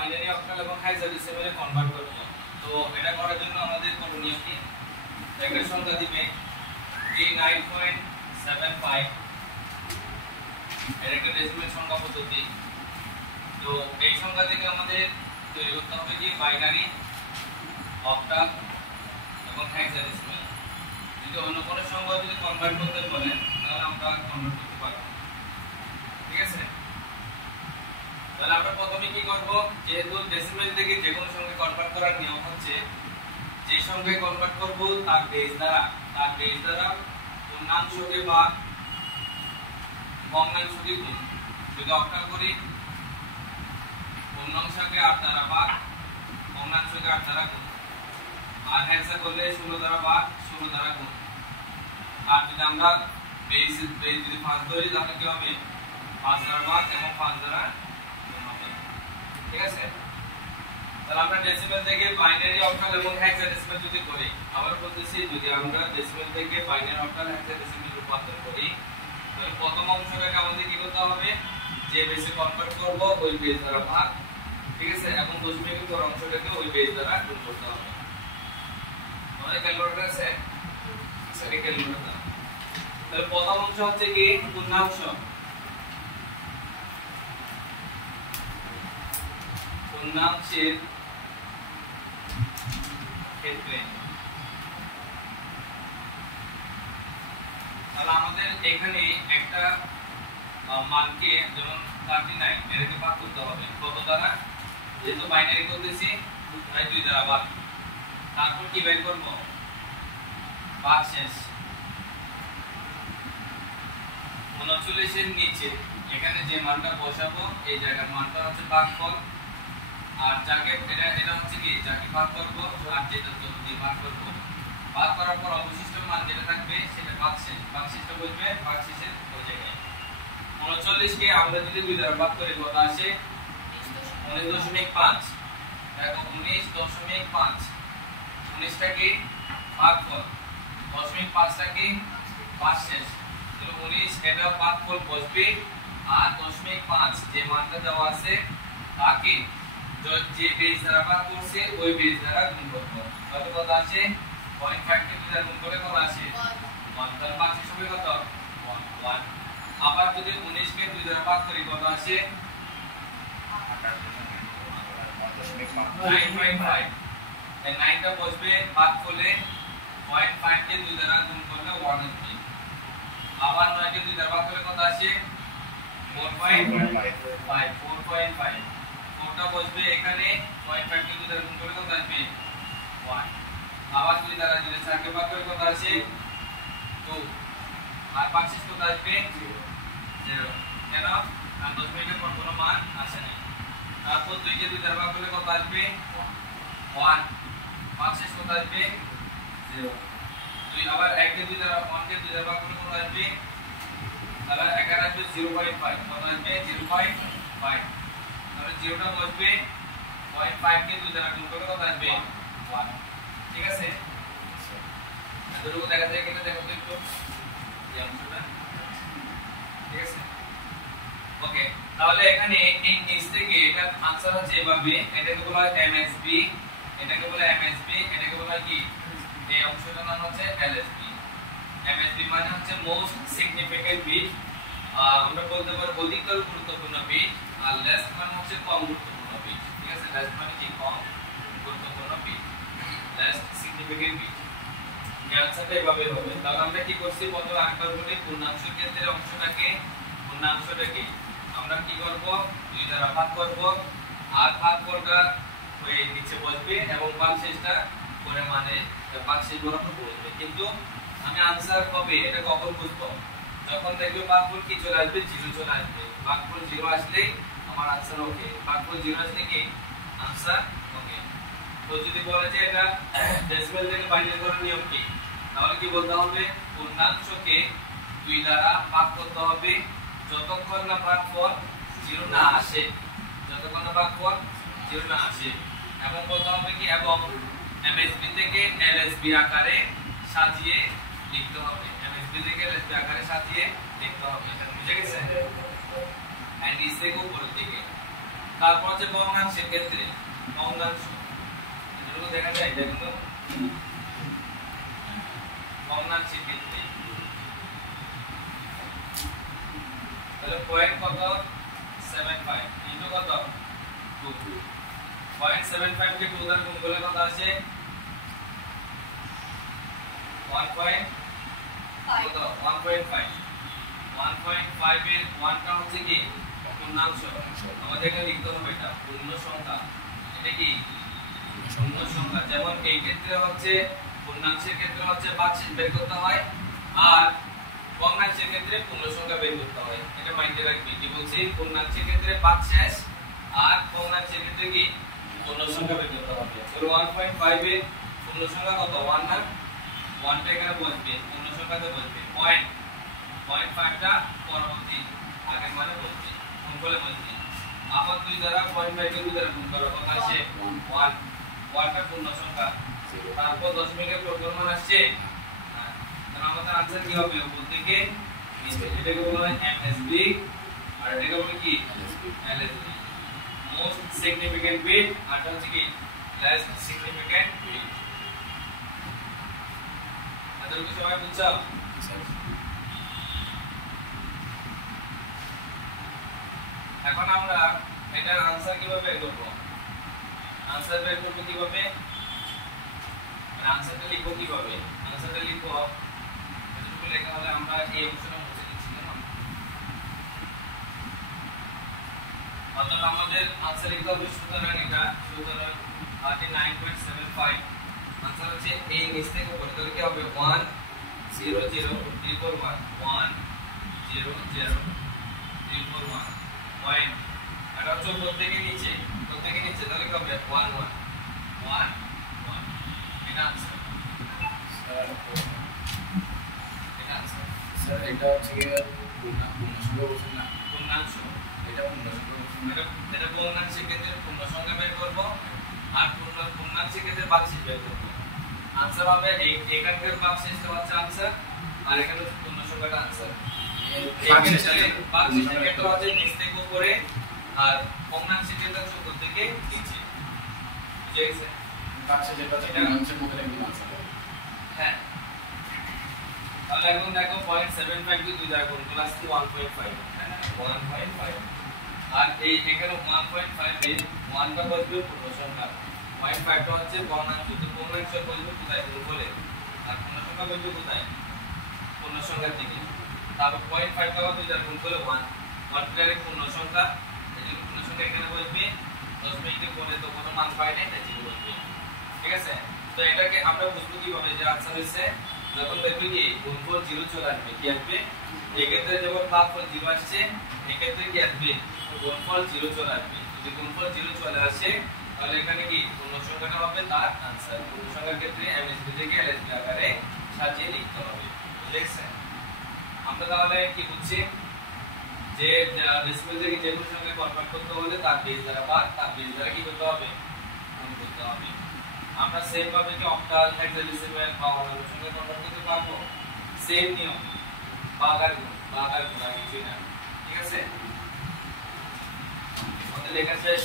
Binary octal এবং হেক্সাডেসিমালে convert করব। তো এটা করার জন্য আমাদের করণীয় কি, একটা সংখ্যা দিবে 39.75, এর একটা ডেসিমেল সংখ্যা পদ্ধতি। তো এই সংখ্যা থেকে আমাদের তৈরি করতে হবে কি বাইনারি অক্টাল এবং হেক্সাডেসিমাল। যদি অন্য কোনো সংখ্যা যদি কনভার্ট করতে বলেন তাহলে আমরা কনভার্ট করতে পারবো, ঠিক আছে। তাহলে আমরা প্রথমে কি করব, যেহেতু ডেসিমেল থেকে যে কোনো সংখ্যা কনভার্ট করার নিয়ম হচ্ছে যে সংখ্যায় কনভার্ট করব তার বেস দ্বারা পূর্ণাংশকে বা ভগ্নাংশকে গুণ। যদি অক্টাল করি পূর্ণাংশকে 8 দ্বারা ভাগ, ভগ্নাংশকে 8 দ্বারা গুণ। আর হেক্সা করলে 16 দ্বারা ভাগ, 16 দ্বারা গুণ। আর যদি আমরা বেস যদি 5 ধরি তাহলে কি হবে, 5 দ্বারা ভাগ এবং 5 দ্বারা গুণ হবে, ঠিক আছে। তাহলে আমরা ডেসিমেল থেকে বাইনারি অক্টাল এবং হেক্সাডেসিমাল যদি করি, আবার বলতেছি যদি আমরা ডেসিমেল থেকে বাইনারি অক্টাল হেক্সাডেসিমাল রূপান্তর করি তাহলে প্রথম অংশটাকে আমাদের কি করতে হবে, যে বেসে কনভার্ট করব ওই বেস দ্বারা ভাগ, ঠিক আছে, এবং দশমিকের পর অংশটাকে ওই বেস দ্বারা গুণ করতে হবে। আমাদের ক্যালকুলেটর আছে, সেটা ক্যালকুলেটর দাও। তাহলে প্রথম অংশ হচ্ছে কি পূর্ণাংশ, পূর্ণাংশের ক্ষেত্রে তাহলে আমাদের এখানে একটা মানকে যেমন 39 এটাকে ভাগ করতে হবে কত দ্বারা, যেহেতু বাইনারি করতেছি তাই 2 দ্বারা ভাগ। তারপর কি বের করব, ভাগ শেষ। 39 এর নিচে এখানে যে মানটা বসাবো এই জায়গার মানটা হচ্ছে ভাগফল, আর যাকে এটা হচ্ছে কি যাকে ভাগ করব আর যেটা দিয়ে ভাগ করব। ভাগ করার পর অবশিষ্ট মান যেটা থাকবে সেটা ভাগশেষটা বসবে, ভাগশেষের ওই জায়গায়। 39 কে আমরা যদি 2 দ্বারা ভাগ করি কত আসে, 19.5। দেখো 19.5, 19 টা কি ভাগফল, 0.5 টা কি ভাগশেষ। তাহলে 19 এটা ভাগফল বসবে, আর 0.5 যে মানটা দেওয়া আছে তাকে যে বেস দ্বারা ভাগ করছে ওই বেস দ্বারা গুণ করব। কত কত আছে, 0.5 কে 2 দ্বারা গুণ করে কত আসে 1। তাহলে ভাগশেষ হবে কত 1। আবার যদি 19 কে 2 দ্বারা ভাগ করি কত আসে 9.5। এই 9 টা বসবে ভাগফলে, 0.5 কে 2 দ্বারা গুণ করলে 1 আসবে। আবার 9 কে 2 দ্বারা ভাগ করলে কত আসে 4.5। 4.5 টা বসবে এখানে, 0.5 কে 2 দ্বারা গুণ করলে কত আসবে 1। আবার 2 দ্বারা যদি 4 কে ভাগ করে কত আসে 2। আর ভাগশেষ কত আসবে 0। কেন, কারণ দশমিকের পর কোনো মান আসে না। তারপর 2 কে 2 দ্বারা ভাগ করলে কত আসবে 1, ভাগশেষ কত আসবে 0। 2 আবার 1 কে 2 দ্বারা 1 কে 2 দ্বারা ভাগ করলে কত আসবে, তাহলে এখানে আসবে 0.5, কত আসবে 0.5। তাহলে 0 টা বসবে, 0.5 কে 2 দ্বারা গুণ করলে কত আসবে 1, ঠিক আছে। এতটুকু দেখা যায় কিনা দেখো তো একটু এই অংশটা, ঠিক আছে। ওকে, তাহলে এখানে এই নিচ থেকে এটা आंसर হচ্ছে এভাবে, এটাকে বলা হয় MSB, এটাকে বলা হয় MSB, এটাকে বলা হয় কি এই অংশটার নাম হচ্ছে LSB। MSB মানে হচ্ছে মোস্ট সিগনিফিকেন্ট বিট, আমরা বলতে পারি অধিকতর গুরুত্বপূর্ণ বিট, আর লেস মানে হচ্ছে কম গুরুত্বপূর্ণ বিট, ঠিক আছে। লেস মানে কি কম গুরুত্বপূর্ণ বিট, লেস সিগনিফিকেন্ট বিট। অ্যানসারটা এভাবে হবে। তাহলে আমরা কি করছি, প্রথমে আরেকবার বলি, পূর্ণাংশের ক্ষেত্রে অংশটাকে আমরা কি করব 2 দ্বারা ভাগ করব, আর ভাগফলটা ওই নিচে বসবে এবং ভাগশেষটা পরে মানে ভাগশেষ বরাবর বসবে। কিন্তু আমি आंसर হবে এটা কখন বুঝবো, যখন দেখবে ভাগফল কি চলে আসবে 0 চলে আসবে। ভাগফল 0 আসলেই আমার आंसर ওকে, ভাগফল 0 আসলে কি आंसर ওকে। তো যদি বলে যে এটা ডেসিমেল থেকে বাইনারি করার নিয়ম কি, তাহলে কি বলতে হবে, পূর্ণাংশকে 2 দ্বারা ভাগ করতে হবে যতক্ষণ না ভাগফল 0 না আসে, যতক্ষণ না ভাগফল 0 না আসে। এবং বলতে হবে কি, এবং MSB থেকে LSB আকারে সাজিয়ে লিখতে হবে, MSB থেকে LSB আকারে সাজিয়ে লিখতে হবে। এটা বুঝে গেছে? এন্ড ইস থেকে উপরের দিকে তারপর হচ্ছে ভগ্নাংশের ক্ষেত্রে ভগ্নাংশ এগুলো দেখা যায় এটা কিন্তু ভগ্নাংশের ক্ষেত্রে তাহলে পয়েন্ট কত 75 ইনটু কত 2 0.75 কে 2 দ্বারা গুণ করলে কত আসে 1.5 কত 1.5 এর 1 টা হচ্ছে কি পূর্ণাংশ আমাদের এখানে লিখতে হবে এটা পূর্ণ সংখ্যা এটা কি পূর্ণ সংখ্যা যেমন এই ক্ষেত্রে হচ্ছে পূর্ণাংশের ক্ষেত্রে হচ্ছে ভাগশেষ বের করতে হয় আর ভগ্নাংশের ক্ষেত্রে পূর্ণ সংখ্যা বের করতে হয় এটা মাইন্ডে রাখবে কি বলছি পূর্ণাংশের ক্ষেত্রে ভাগশেষ আর ভগ্নাংশের ক্ষেত্রে কি পূর্ণ সংখ্যা বের করতে হবে তাহলে 1.5 এর পূর্ণ সংখ্যা কত 1 না 1 টা এখানে বসবে পূর্ণ সংখ্যাতে বসবে 0.5 টা পরবর্তী আগের মানে বসবে গুণ করলে বসবে আবার 2 দ্বারা 0.5 কে 2 দ্বারা গুণ করো কত আসে 1 1 টা পূর্ণ সংখ্যা তারপর দশমিকের প্রথম মান আসছে তাহলে আমাদের आंसर কি হবে উপর থেকে নিচে এটাকে বলা হয় এমএসবি আর এটাকে বলে কি এলএসবি মোস্ট সিগনিফিক্যান্ট বিট আর এটা হচ্ছে কি লেস সিগনিফিক্যান্ট বিট তাহলে কি সবাই বুঝছো এখন আমরা এটার आंसर কিভাবে বের করব आंसर বের করব কিভাবে आंसरটা লিখব কিভাবে आंसरটা লিখব এটুকু লেখা হলে আমরা এই অংশটা মুছে দিচ্ছি না অর্থাৎ আমাদের आंसर লিখতে হবে সুতরাং এটা সুতরাং 39.75 आंसर হচ্ছে এই নিচ থেকে উপরে তাহলে কি হবে 1 0 0 3 4 1 1 0 0 3 4 1 পয়েন্ট এটা হচ্ছে প্রত্যেককে নিচে তাহলে কি হবে 1 1 1 1 এটা आंसर স্যার এটা হচ্ছে পূর্ণসংখ্যা বলছেন না পূর্ণাংশ এটা পূর্ণসংখ্যা বলছেন না এটা পূর্ণাংশের ক্ষেত্রে পূর্ণ সংখ্যা বের করব আর পূর্ণাংশের ক্ষেত্রে ভাগশেষ বের করব आंसर হবে এখানকার ভাগশেষটা হচ্ছে आंसर আর এখানে পূর্ণ সংখ্যাটা आंसर ভাগশেষের ক্ষেত্রে হচ্ছে নিচ থেকে উপরে আর ভগ্নাংশের ক্ষেত্রে ছোট থেকে নিচে বুঝে গেছে ভাগশেষ যেটা আছে পূর্ণাংশের মধ্যে একদম आंसर হ্যাঁ তাহলে এখন দেখো 0.75 কে 2 দ্বারা গুণ করলে আসছে 1.5 হ্যাঁ 1.5 আর এই এখানে 1.5 এর 1 টা বসবে পূর্ণ সংখ্যা 0.5 টা হচ্ছে ভগ্নাংশ তো ভগ্নাংশ বসবে কোথায় গুণ করে আর পূর্ণ সংখ্যা বসবে কোথায় পূর্ণ সংখ্যার দিকে তারপর 0.5 টা 2 দ্বারা গুণ করলে 1 এর পূর্ণ সংখ্যা এই যে পূর্ণ সংখ্যা এখানে বসবে 10 মিনিটের পরে তো কোনো মান পাই নাই তাই জিরো বসবে ঠিক আছে তো এটাকে আমরা বুঝবো কিভাবে যে आंसर হচ্ছে যখন দেখবি কি গুণফল 0 চলে আসবে কি আসবে এই ক্ষেত্রে যখন ভাগফল 0 আসছে এই ক্ষেত্রে কি আসবে গুণফল 0 চলে আসবে যদি গুণফল 0 চলে আসে তাহলে এখানে কি পূর্ণ সংখ্যাটা হবে তার आंसर পূর্ণ সংখ্যার ক্ষেত্রে এমএসবি থেকে এলএসবি আকারে সাজিয়ে লিখতে হবে বুঝছেন আমরা তাহলে কি বুঝছি যে ডেসিমেল থেকে যে কোনো সংখ্যা কনভার্ট করতে হলে তার বেস দ্বারা ভাগ তার বেস দ্বারা কি করতে হবে গুণ করতে হবে আমরা সেম ভাবে কি অক্টাল হেক্সাডেসিমাল বা অন্যান্য সংখ্যা কনভার্ট করতে পারবো সেম নিয়ম ভাগ আর গুণ কিছুই না ঠিক আছে আমাদের লেখা শেষ